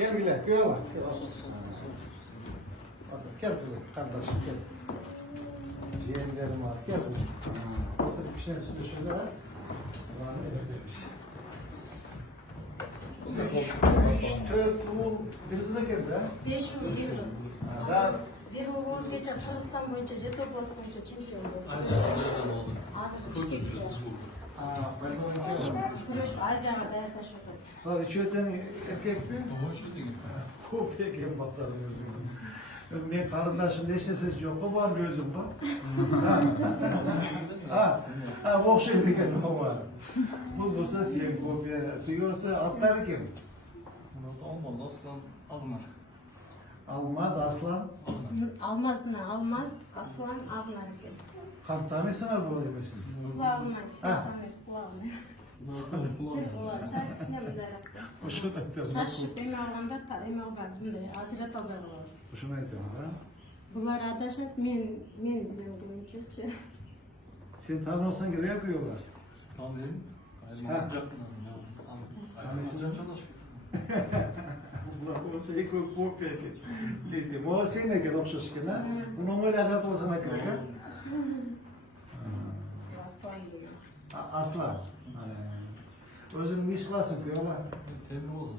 Gel bile, gel lan. Gel olsun. Gel kızım, kardeşim gel. Ciğerlerim var, gel kızım. Oturup bir şey sütü şöyle var. Allah'ın emrederimiz. 3-4 bir kıza geldi ha. 5 yıl bir kız. Daha Bir oğuz geçen Kırgızistan boyunca jet oblası boyunca çempiyon oldu. Azerbaycan Kureş Asya'ya değer taşıdı. Bak üçünden erkek mi? Çok erkek batarım gözüm. Ben kardeşim neşesiz yok mu var gözüm bak. Ha, okşaydı gel o var. Bu bulsa sen kopya duyuyorsa atlar kim? Olmaz aslan alınır. Almaz aslan. Almaz mı? Almaz. Aslan avlar gibi. Kam tanesi var bu öyle Kulağıma işte. Ha. Kulağıma. Kulağı. Sen içine mi dayattı? Hoşuna yapıyorum. Şaşıp emi alganda ta emi algan. Bunda acırat algar olasın. Hoşuna yapıyorum ha. Bunlar adaşat men boyunca. Sen tanıyorsan geriye koyuyorlar. Tamam dedim. Ha. Annesi can çalışıyor. Bu şey kopya ki. Lidi. Bu şey ne kadar okşaşkın ha? Bunun öyle azat olsun ne kadar ha? Aslan gibi. Aslan. Özün ne iş kılasın koyuyorlar? Temin olsun.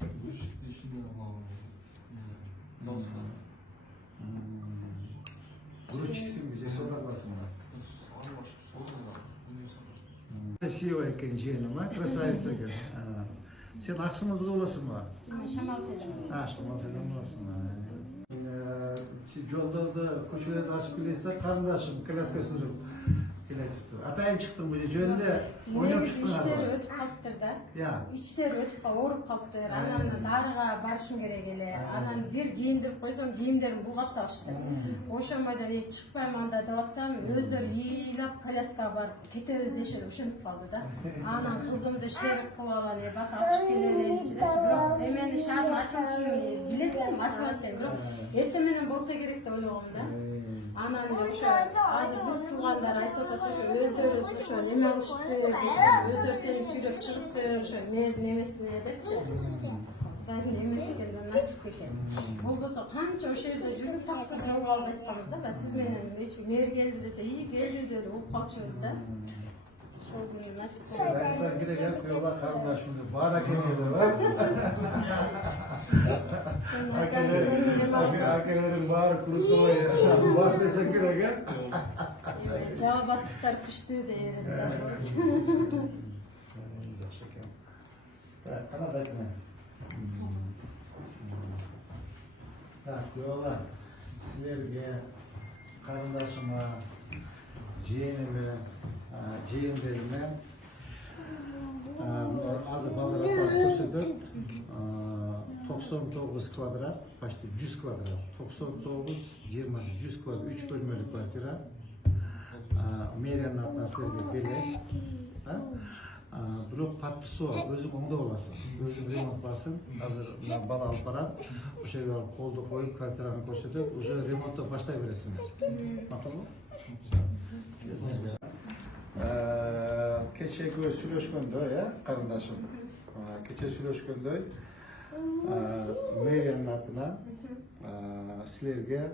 Bu işinde ama. Zaten. Bunu çıksın bir şey sonra basın var. Красивая женщина, красавица. Sen aksımın kızı olasın mı? Şamal Selam. Şamal Selam olasın. Yolda da koşuya açıp bilirse kardeşim klaska sürüp atayım çıktım böyle jönde oynayıp çıktım. İşleri ötüp kalktırdı. Ya. İçleri ötüp orup kalktı. Ananın darığa barışım gerek ele. Anan bir giyindirip koysam giyimlerim bulgap salıştı. Oşamayda çıkpayım anda dağıtsam özleri yiyilap kalaska var. Kete özdeşir üşünüp kaldı da. Anan kızımızı işleri kulalarına bas açıp gelene içinde. Hemen şartın açılışını biletlerim açılan diyor. Ertemenen bolsa gerek de oyluğumda. Anan diyor şu azı bu tuğanlar aytot özleri şu neme alıştı. Özleri seni sürüp çıktı. Şu nemesine edepçi. Ben nemesinden nasıl koyayım? Olmasa kança o şeyde cürüm taktı yol aldı etmemiz da. Ben siz benim hiç mer geldi dese iyi geldi diyor. O kalçağızda. Şu günü nasıl koyayım? Ben sana gire gel koyuyorlar kardeşim diyor. Bağırak ediyorlar. Akelerin bağır kurup dolayı. Bağır desen gire gel. Cevap attıklar pişti de yerinde. Kanat etme. Diyorlar, sizlerge, kardeşime, ciğenime, ciğenlerime azı balıra koşudur. 99 kvadrat, başta 100 kvadrat, 99, 20, 100 kvadrat, 3 bölmeli kvartira. Meriyanın atmosferge belek. Blok patlısı var, özüm onda olasın. Özüm remontlasın, hazır bal alıp baran. O şeyler kolda koyup kalitelerini koşuyor. O şey remontta başlayabilirsin. Bakalım. Keçe göğü sülöşkündü ya, karındaşım. Keçe sülöşkündü. Meriyanın adına sizlerge,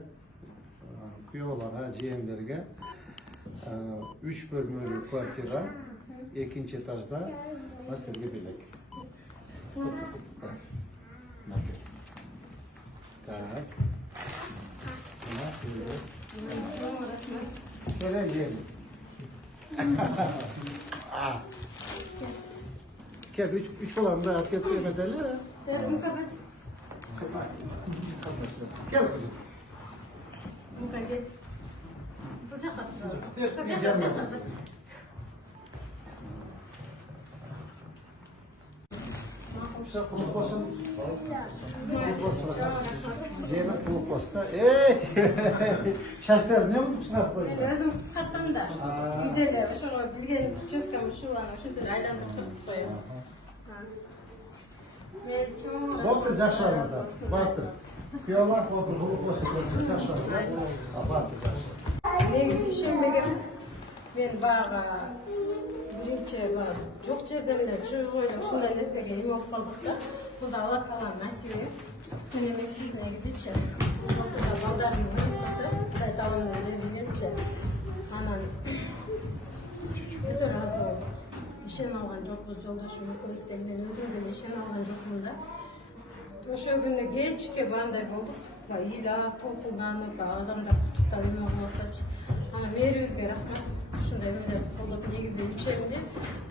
kuyolara, ciğenlerge 3 bölümlü kvartira. İkinci etajda masterli bilek. Tak. Şöyle yiyelim. Gel, üç falan da erkek yemedeli. Gel kızım. Yiyeceğim ben. Sen kulak basın. Yemek kulak basta. Şaşlar ne oldu sınav koydu? Özüm kıskattım da. Gidelim. Şunu bilgen çözkemiş şu an. Şu tür aydan kırtık koyuyor. Doktor yaşlarımızda. Baktır. Kıyarlar kulak kulak basta. Yaşlarımızda. Baktır yaşlar. Ben işim benim. Ben birinchi emas. Yo'q yerda bilan chiqib qo'ydim. Shunday narsaga yem olib qoldik-da. Бұл да Алла Тағаланың нәсібі. Біз күткен емеспіз негізі. Осы да балдарымның ескісі, Құдай Тағаланың берген. Анан өте разы болдық. Ешен алған жоқпыз, жолдашым екеумізден, мен өзім де ешен алған жоқпын да. Ошо күні кечке бандай болдық. Ыйлап, толқынданып, адамдар құттықтап эме кылып атсачы. Ана мээрибизге рахмат. Ушундай эмелер колдоп негизи үчемде.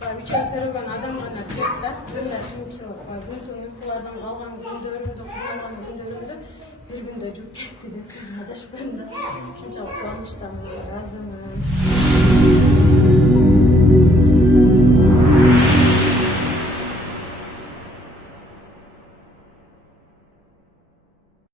3 ай төрөгөн адам гана билет да. Күндөр кыйынчылык, күндүн уйкулардан калган күндөрүмдү, курманган күндөрүмдү бир күндө жүрүп кетти десем адашпайм да. Ушунчалык кубанычтамын, ыраазымын.